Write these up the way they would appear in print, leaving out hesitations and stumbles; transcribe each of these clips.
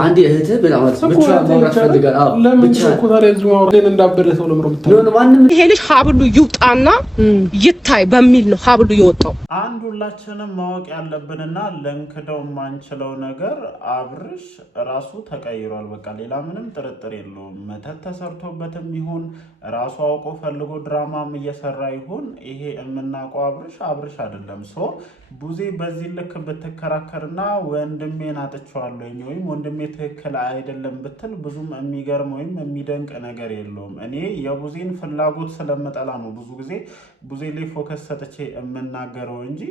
አንዴ እህትህ ብላውት ብቻ ማውራት ፈልጋል። አዎ ለምን ኮታሬ ዙማው እንዳበረ ሰው ለምሮ ይሄ ልጅ ሀብሉ ይውጣና ይታይ በሚል ነው ሀብሉ የወጣው። አንድ ሁላችንም ማወቅ ያለብንና ለንክደው ማንችለው ነገር አብርሽ ራሱ ተቀይሯል። በቃ ሌላ ምንም ጥርጥር የለውም። መተት ተሰርቶበትም ይሁን ራሱ አውቆ ፈልጎ ድራማም እየሰራ ይሁን ይሄ የምናውቀው አብርሽ አይደለም። ሶ ቡዜ በዚህ ልክ ብትከራከርና ወንድሜን አጥቼዋለሁ ወይም ወንድሜ ትክክል አይደለም ብትል ብዙም የሚገርም ወይም የሚደንቅ ነገር የለውም። እኔ የቡዜን ፍላጎት ስለምጠላ ነው ብዙ ጊዜ ቡዜ ላይ ፎከስ ሰጥቼ የምናገረው እንጂ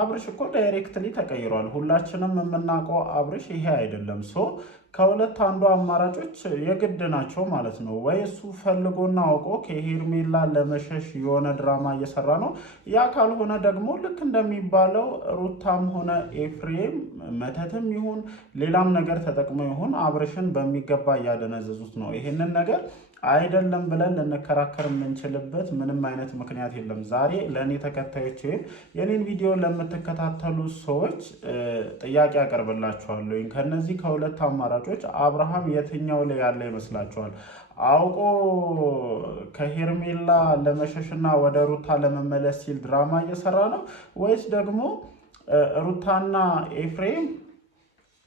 አብርሽ እኮ ዳይሬክትሊ ተቀይሯል። ሁላችንም የምናውቀው አብርሽ ይሄ አይደለም። ሶ ከሁለት አንዱ አማራጮች የግድ ናቸው ማለት ነው። ወይ እሱ ፈልጎና አውቆ ከሄርሜላ ለመሸሽ የሆነ ድራማ እየሰራ ነው። ያ ካልሆነ ደግሞ ልክ እንደሚባለው ሩታም ሆነ ኤፍሬም መተትም ይሁን ሌላም ነገር ተጠቅመው ይሁን አብርሽን በሚገባ እያደነዘዙት ነው። ይሄንን ነገር አይደለም ብለን ልንከራከር የምንችልበት ምንም አይነት ምክንያት የለም። ዛሬ ለእኔ ተከታዮች ወይም የኔን ቪዲዮ ለምትከታተሉ ሰዎች ጥያቄ ያቀርብላችኋለሁ። ከነዚህ ከሁለት አማራጮች አብርሃም የትኛው ላይ ያለ ይመስላችኋል? አውቆ ከሄርሜላ ለመሸሽና ወደ ሩታ ለመመለስ ሲል ድራማ እየሰራ ነው ወይስ ደግሞ ሩታና ኤፍሬም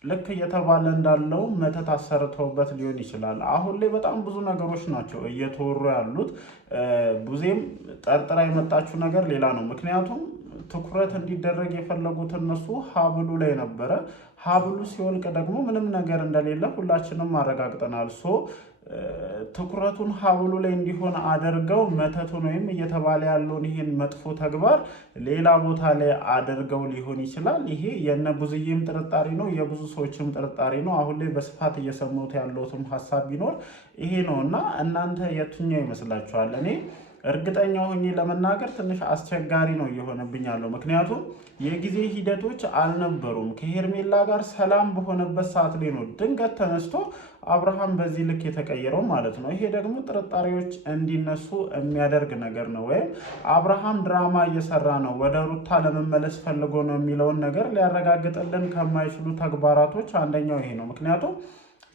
ልክ እየተባለ እንዳለው መተት አሰርተውበት ሊሆን ይችላል? አሁን ላይ በጣም ብዙ ነገሮች ናቸው እየተወሩ ያሉት። ቡዜም ጠርጥራ የመጣችው ነገር ሌላ ነው። ምክንያቱም ትኩረት እንዲደረግ የፈለጉት እነሱ ሀብሉ ላይ ነበረ። ሀብሉ ሲወልቅ ደግሞ ምንም ነገር እንደሌለ ሁላችንም አረጋግጠናል። ሶ ትኩረቱን ሀብሉ ላይ እንዲሆን አድርገው መተቱን ወይም እየተባለ ያለውን ይሄን መጥፎ ተግባር ሌላ ቦታ ላይ አድርገው ሊሆን ይችላል። ይሄ የነ ቡዝዬም ጥርጣሬ ነው፣ የብዙ ሰዎችም ጥርጣሬ ነው። አሁን ላይ በስፋት እየሰሙት ያለውትም ሀሳብ ቢኖር ይሄ ነው እና እናንተ የትኛው ይመስላችኋል? እኔ እርግጠኛ ሆኜ ለመናገር ትንሽ አስቸጋሪ ነው እየሆነብኝ ያለው። ምክንያቱም የጊዜ ሂደቶች አልነበሩም። ከሄርሜላ ጋር ሰላም በሆነበት ሰዓት ላይ ነው ድንገት ተነስቶ አብርሃም በዚህ ልክ የተቀየረው ማለት ነው። ይሄ ደግሞ ጥርጣሬዎች እንዲነሱ የሚያደርግ ነገር ነው። ወይም አብርሃም ድራማ እየሰራ ነው ወደ ሩታ ለመመለስ ፈልጎ ነው የሚለውን ነገር ሊያረጋግጥልን ከማይችሉ ተግባራቶች አንደኛው ይሄ ነው። ምክንያቱም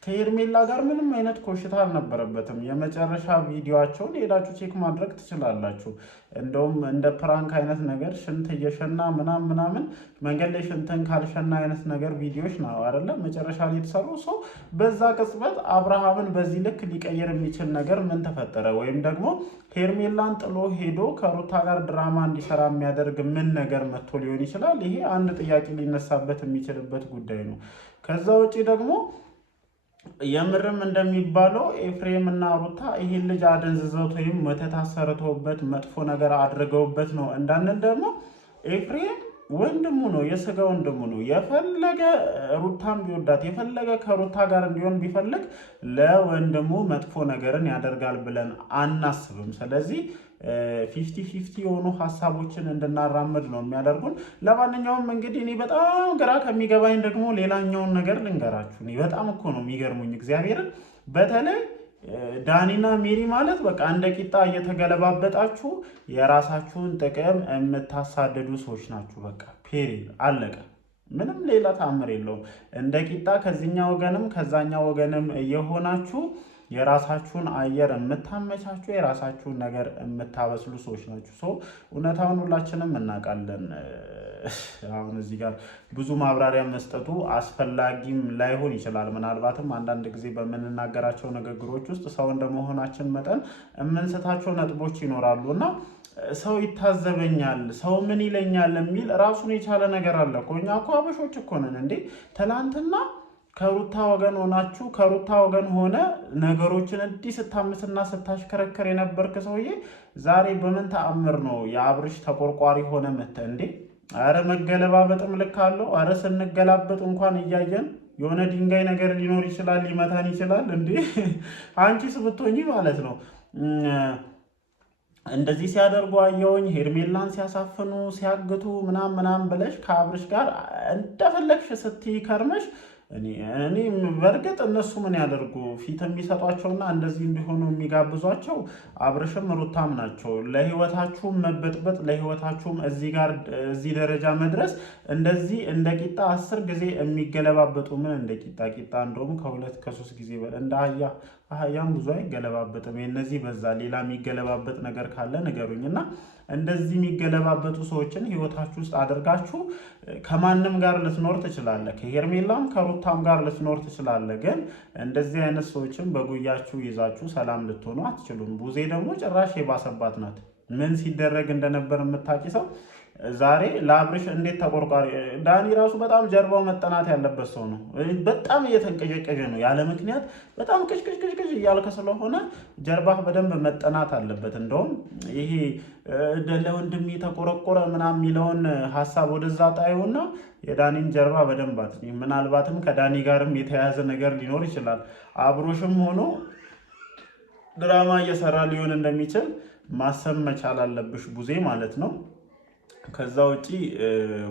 ከሄርሜላ ጋር ምንም አይነት ኮሽታ አልነበረበትም። የመጨረሻ ቪዲዮአቸውን ሄዳችሁ ቼክ ማድረግ ትችላላችሁ። እንደውም እንደ ፕራንክ አይነት ነገር ሽንት እየሸና ምናምን መንገድ ላይ ሽንትን ካልሸና አይነት ነገር ቪዲዮዎች ነው አይደለ መጨረሻ ላይ የተሰሩ። ሰው በዛ ቅጽበት አብርሃምን በዚህ ልክ ሊቀይር የሚችል ነገር ምን ተፈጠረ? ወይም ደግሞ ሄርሜላን ጥሎ ሄዶ ከሩታ ጋር ድራማ እንዲሰራ የሚያደርግ ምን ነገር መጥቶ ሊሆን ይችላል? ይሄ አንድ ጥያቄ ሊነሳበት የሚችልበት ጉዳይ ነው። ከዛ ውጪ ደግሞ የምርም እንደሚባለው ኤፍሬም እና ሩታ ይሄን ልጅ አደንዝዘውት ወይም መተት አሰርተውበት መጥፎ ነገር አድርገውበት ነው እንዳንል ደግሞ ኤፍሬም ወንድሙ ነው፣ የስጋ ወንድሙ ነው። የፈለገ ሩታም ቢወዳት የፈለገ ከሩታ ጋር እንዲሆን ቢፈልግ ለወንድሙ መጥፎ ነገርን ያደርጋል ብለን አናስብም። ስለዚህ 50-50 የሆኑ ሀሳቦችን እንድናራምድ ነው የሚያደርጉን። ለማንኛውም እንግዲህ እኔ በጣም ግራ ከሚገባኝ ደግሞ ሌላኛውን ነገር ልንገራችሁ። እኔ በጣም እኮ ነው የሚገርሙኝ እግዚአብሔርን። በተለይ ዳኒና ሜሪ ማለት በቃ እንደ ቂጣ እየተገለባበጣችሁ የራሳችሁን ጥቅም የምታሳድዱ ሰዎች ናችሁ። በቃ ፔሪድ አለቀ። ምንም ሌላ ታምር የለውም። እንደ ቂጣ ከዚህኛ ወገንም ከዛኛ ወገንም እየሆናችሁ የራሳችሁን አየር የምታመቻችሁ የራሳችሁን ነገር የምታበስሉ ሰዎች ናችሁ። ሶ እውነታውን ሁላችንም እናውቃለን። አሁን እዚህ ጋር ብዙ ማብራሪያ መስጠቱ አስፈላጊም ላይሆን ይችላል። ምናልባትም አንዳንድ ጊዜ በምንናገራቸው ንግግሮች ውስጥ ሰው እንደመሆናችን መጠን የምንስታቸው ነጥቦች ይኖራሉ እና ሰው ይታዘበኛል፣ ሰው ምን ይለኛል የሚል ራሱን የቻለ ነገር አለ እኮ። እኛ እኮ አበሾች እኮ ነን እንዴ! ትናንትና ከሩታ ወገን ሆናችሁ ከሩታ ወገን ሆነ ነገሮችን እንዲህ ስታምስና ስታሽከረከር የነበርክ ሰውዬ ዛሬ በምን ተአምር ነው የአብርሽ ተቆርቋሪ ሆነ መተህ እንዴ? አረ መገለባበጥም ልክ አለው። አረ ስንገላበጥ እንኳን እያየን የሆነ ድንጋይ ነገር ሊኖር ይችላል፣ ሊመታን ይችላል እንዴ። አንቺስ ብትሆኚ ማለት ነው እንደዚህ ሲያደርጉ አየውኝ፣ ሄርሜላን ሲያሳፍኑ ሲያግቱ ምናምን ብለሽ ከአብርሽ ጋር እንደፈለግሽ ስትይ ከርመሽ እኔ በርግጥ እነሱ ምን ያደርጉ ፊት የሚሰጧቸውና እንደዚህ እንዲሆኑ የሚጋብዟቸው አብርሽም ሩታም ናቸው። ለህይወታችሁም መበጥበጥ ለህይወታችሁም እዚህ ደረጃ መድረስ እንደዚህ እንደ ቂጣ 10 ጊዜ የሚገለባበጡ ምን እንደ ቂጣ እንደውም ከ2 ከ3 ጊዜ እንደ አህያም ብዙ አይገለባበጥም። የነዚህ በዛ ሌላ የሚገለባበጥ ነገር ካለ ንገሩኝና እንደዚህ የሚገለባበጡ ሰዎችን ህይወታችሁ ውስጥ አድርጋችሁ ከማንም ጋር ልትኖር ትችላለህ። ከሄርሜላም ከሩታም ጋር ልትኖር ትችላለህ። ግን እንደዚህ አይነት ሰዎችን በጉያችሁ ይዛችሁ ሰላም ልትሆኑ አትችሉም። ቡዜ ደግሞ ጭራሽ የባሰባት ናት። ምን ሲደረግ እንደነበር የምታውቂ ሰው ዛሬ ለአብርሽ እንዴት ተቆርቋሪ ዳኒ ራሱ በጣም ጀርባው መጠናት ያለበት ሰው ነው። በጣም እየተንቀዠቀዠ ነው ያለ ምክንያት በጣም ቅዥቅዥ እያልከ ስለሆነ ጀርባህ በደንብ መጠናት አለበት። እንደውም ይሄ ለወንድሜ ተቆረቆረ ምናምን የሚለውን ሀሳብ ወደዛ ጣዩና የዳኒን ጀርባ በደንብ አጥኚ። ምናልባትም ከዳኒ ጋርም የተያያዘ ነገር ሊኖር ይችላል። አብሮሽም ሆኖ ድራማ እየሰራ ሊሆን እንደሚችል ማሰብ መቻል አለብሽ ቡዜ ማለት ነው። ከዛ ውጪ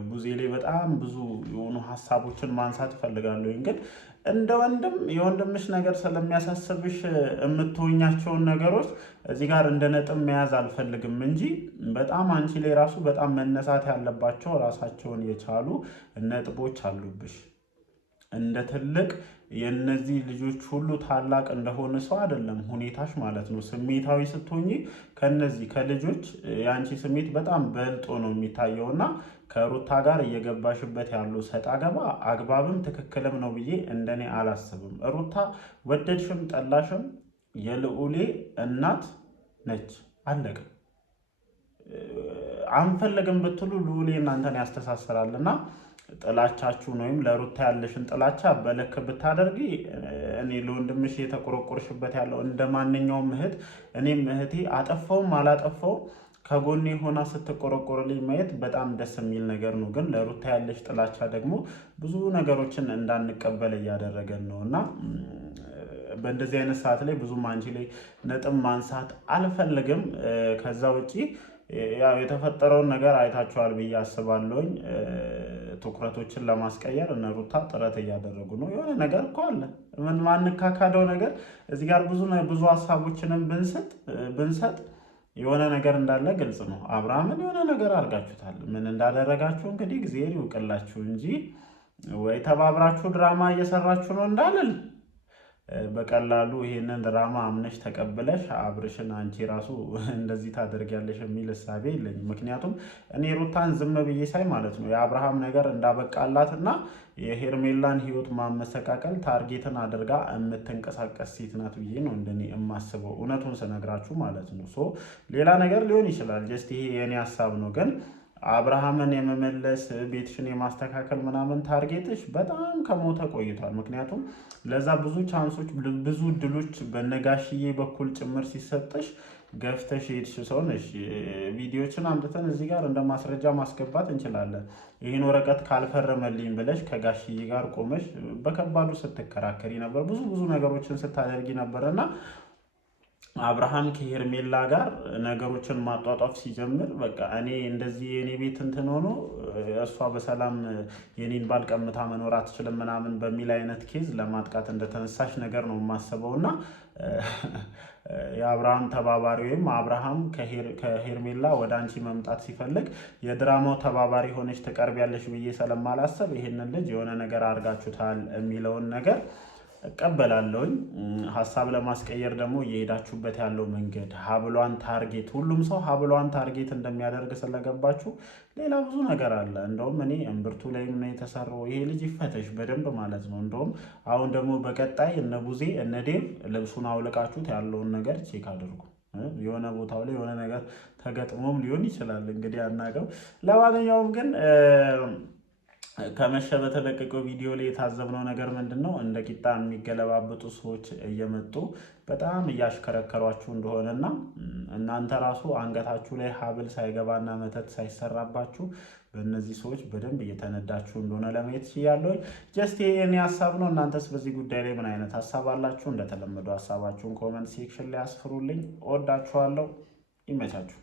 ቡዜ ላይ በጣም ብዙ የሆኑ ሀሳቦችን ማንሳት እፈልጋለሁ። ግን እንደ ወንድም የወንድምሽ ነገር ስለሚያሳስብሽ የምትሆኛቸውን ነገሮች እዚህ ጋር እንደ ነጥብ መያዝ አልፈልግም እንጂ በጣም አንቺ ላይ ራሱ በጣም መነሳት ያለባቸው ራሳቸውን የቻሉ ነጥቦች አሉብሽ። እንደ ትልቅ የነዚህ ልጆች ሁሉ ታላቅ እንደሆነ ሰው አይደለም ሁኔታሽ ማለት ነው። ስሜታዊ ስትሆኚ ከነዚህ ከልጆች የአንቺ ስሜት በጣም በልጦ ነው የሚታየውና ከሩታ ጋር እየገባሽበት ያለው ሰጣ ገባ አግባብም ትክክልም ነው ብዬ እንደኔ አላስብም። ሩታ ወደድሽም ጠላሽም የልዑሌ እናት ነች። አለቀ። አንፈልግም ብትሉ ልዑሌ እናንተን ያስተሳስራልና ጥላቻችሁን ወይም ለሩታ ያለሽን ጥላቻ በልክ ብታደርጊ እኔ ለወንድምሽ የተቆረቆርሽበት ያለው እንደማንኛውም እህት እኔም እህቴ አጠፋውም አላጠፋውም ከጎኔ ሆና ስትቆረቆርልኝ ማየት በጣም ደስ የሚል ነገር ነው። ግን ለሩታ ያለሽ ጥላቻ ደግሞ ብዙ ነገሮችን እንዳንቀበል እያደረገን ነውና በእንደዚህ አይነት ሰዓት ላይ ብዙም አንቺ ላይ ነጥብ ማንሳት አልፈልግም። ከዛ ውጪ ያው የተፈጠረውን ነገር አይታችኋል ብዬ አስባለሁኝ። ትኩረቶችን ለማስቀየር እነ ሩታ ጥረት እያደረጉ ነው። የሆነ ነገር እኮ አለ ማንካካደው ነገር እዚህ ጋር ብዙ ሀሳቦችንም ብንሰጥ የሆነ ነገር እንዳለ ግልጽ ነው። አብርሃምን የሆነ ነገር አድርጋችሁታል። ምን እንዳደረጋችሁ እንግዲህ እግዚአብሔር ይውቅላችሁ እንጂ ወይ ተባብራችሁ ድራማ እየሰራችሁ ነው እንዳልል በቀላሉ ይሄንን ድራማ አምነሽ ተቀብለሽ አብርሽን አንቺ ራሱ እንደዚህ ታደርጊያለሽ የሚል እሳቤ የለኝም። ምክንያቱም እኔ ሩታን ዝም ብዬ ሳይ ማለት ነው የአብርሃም ነገር እንዳበቃላትና የሄርሜላን ሕይወት ማመሰቃቀል ታርጌትን አድርጋ የምትንቀሳቀስ ሴት ናት ብዬ ነው እንደኔ የማስበው፣ እውነቱን ስነግራችሁ ማለት ነው። ሌላ ነገር ሊሆን ይችላል። ጀስት ይሄ የኔ ሀሳብ ነው። ግን አብርሃምን የመመለስ ቤትሽን የማስተካከል ምናምን ታርጌትሽ በጣም ከሞተ ቆይቷል። ምክንያቱም ለዛ ብዙ ቻንሶች ብዙ እድሎች በነጋሽዬ በኩል ጭምር ሲሰጥሽ ገፍተሽ ሄድሽ ሰው ነሽ። ቪዲዮችን አምጥተን እዚህ ጋር እንደ ማስረጃ ማስገባት እንችላለን። ይህን ወረቀት ካልፈረመልኝ ብለሽ ከጋሽዬ ጋር ቆመሽ በከባዱ ስትከራከሪ ነበር፣ ብዙ ነገሮችን ስታደርጊ ነበርና አብርሃም ከሄርሜላ ጋር ነገሮችን ማጧጧፍ ሲጀምር በቃ እኔ እንደዚህ የኔ ቤት እንትን ሆኖ እሷ በሰላም የኔን ባል ቀምታ መኖር አትችልም ምናምን በሚል አይነት ኬዝ ለማጥቃት እንደተነሳሽ ነገር ነው የማስበውና የአብርሃም ተባባሪ ወይም አብርሃም ከሄርሜላ ወደ አንቺ መምጣት ሲፈልግ የድራማው ተባባሪ ሆነሽ ትቀርቢያለሽ ብዬ ስለማላሰብ ይሄንን ልጅ የሆነ ነገር አድርጋችሁታል የሚለውን ነገር እቀበላለሁኝ። ሀሳብ ለማስቀየር ደግሞ እየሄዳችሁበት ያለው መንገድ ሀብሏን ታርጌት ሁሉም ሰው ሀብሏን ታርጌት እንደሚያደርግ ስለገባችሁ ሌላ ብዙ ነገር አለ። እንደውም እኔ እምብርቱ ላይም ነው የተሰራው። ይሄ ልጅ ይፈተሽ በደንብ ማለት ነው። እንደውም አሁን ደግሞ በቀጣይ እነ ቡዜ እነ ዴቭ ልብሱን አውልቃችሁት ያለውን ነገር ቼክ አድርጉ። የሆነ ቦታው ላይ የሆነ ነገር ተገጥሞም ሊሆን ይችላል እንግዲህ አናውቅም። ለማንኛውም ግን ከመሸ በተለቀቀው ቪዲዮ ላይ የታዘብነው ነገር ምንድነው? እንደ ቂጣ የሚገለባበጡ ሰዎች እየመጡ በጣም እያሽከረከሯችሁ እንደሆነና እናንተ ራሱ አንገታችሁ ላይ ሀብል ሳይገባና መተት ሳይሰራባችሁ በእነዚህ ሰዎች በደንብ እየተነዳችሁ እንደሆነ ለማየት ችያለሁ። ጀስት ይሄ የኔ ሀሳብ ነው። እናንተስ በዚህ ጉዳይ ላይ ምን አይነት ሀሳብ አላችሁ? እንደተለመደው ሀሳባችሁን ኮመንት ሴክሽን ላይ አስፍሩልኝ። እወዳችኋለሁ። ይመቻችሁ።